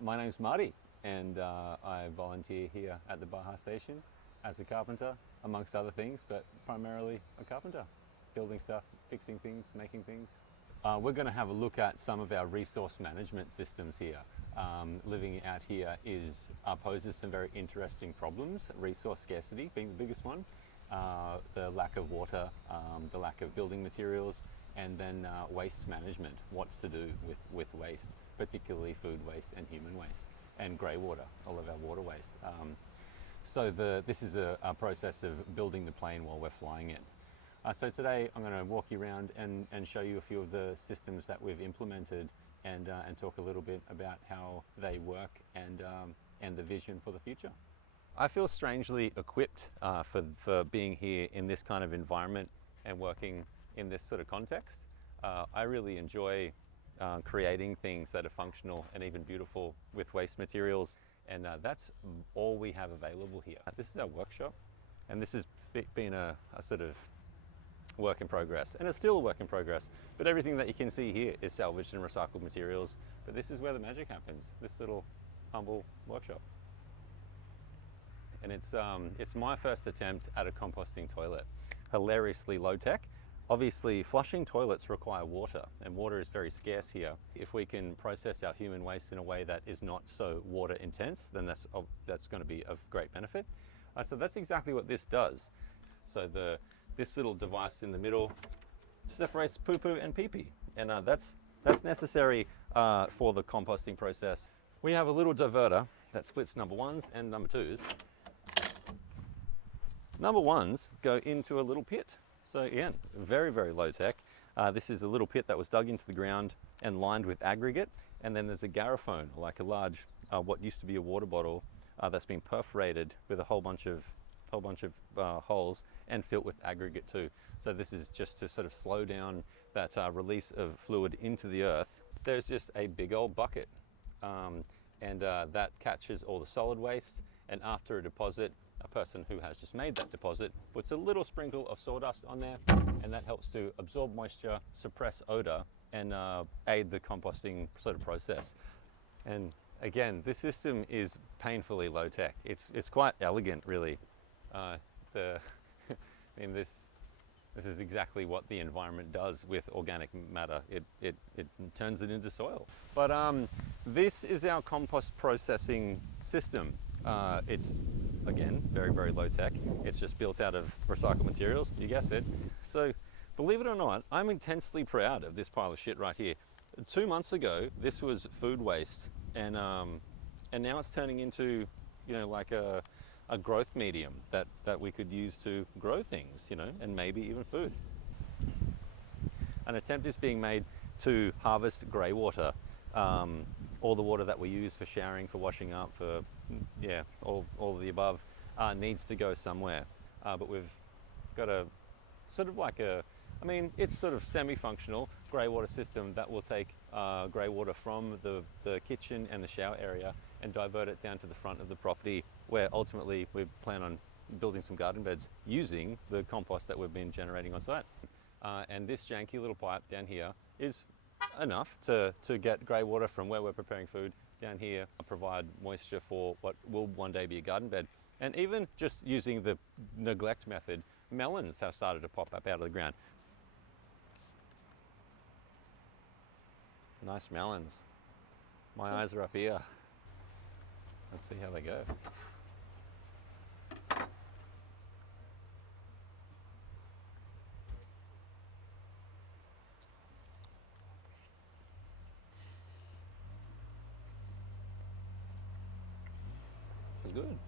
My name's Marty, and I volunteer here at the Baja station as a carpenter, amongst other things, but primarily a carpenter, building stuff, fixing things, making things. We're going to have a look at some of our resource management systems here. Living out here poses some very interesting problems, resource scarcity being the biggest one, the lack of water, the lack of building materials, and then waste management, what's to do with waste, particularly food waste and human waste, and grey water, all of our water waste. This is a process of building the plane while we're flying it. So today I'm going to walk you around and show you a few of the systems that we've implemented and talk a little bit about how they work and the vision for the future. I feel strangely equipped for being here in this kind of environment and working in this sort of context. I really enjoy creating things that are functional and even beautiful with waste materials, and that's all we have available here. This is our workshop, and this has been a sort of work in progress, and it's still a work in progress, but everything that you can see here is salvaged and recycled materials. But this is where the magic happens, this little humble workshop. And it's my first attempt at a composting toilet. Hilariously low tech. Obviously, flushing toilets require water, and water is very scarce here. If we can process our human waste in a way that is not so water intense, then that's going to be of great benefit. So that's exactly what this does. So this little device in the middle separates poo-poo and pee-pee, and that's necessary for the composting process. We have a little diverter that splits number ones and number twos. Number ones go into a little pit. So again, very, very low tech. This is a little pit that was dug into the ground and lined with aggregate, and then there's a garraphone, like a large, what used to be a water bottle, that's been perforated with a whole bunch of holes and filled with aggregate too. So this is just to sort of slow down that release of fluid into the earth. There's just a big old bucket, and that catches all the solid waste, and after a deposit, a person who has just made that deposit puts a little sprinkle of sawdust on there, and that helps to absorb moisture, suppress odor, and aid the composting sort of process. And again, this system is painfully low tech. It's quite elegant, really. This is exactly what the environment does with organic matter. It turns it into soil. But this is our compost processing system. It's, again, very, very low tech. It's just built out of recycled materials, you guessed it. So believe it or not, I'm intensely proud of this pile of shit right here. 2 months ago, this was food waste, and now it's turning into, like a growth medium that we could use to grow things, and maybe even food. An attempt is being made to harvest grey water. All the water that we use for showering, for washing up, for all of the above needs to go somewhere. But we've got a sort of like it's sort of semi-functional grey water system that will take grey water from the kitchen and the shower area and divert it down to the front of the property, where ultimately we plan on building some garden beds using the compost that we've been generating on site. And this janky little pipe down here is enough to get grey water from where we're preparing food down here, provide moisture for what will one day be a garden bed. And even just using the neglect method, melons have started to pop up out of the ground. Nice melons. My eyes are up here. Let's see how they go. It's good.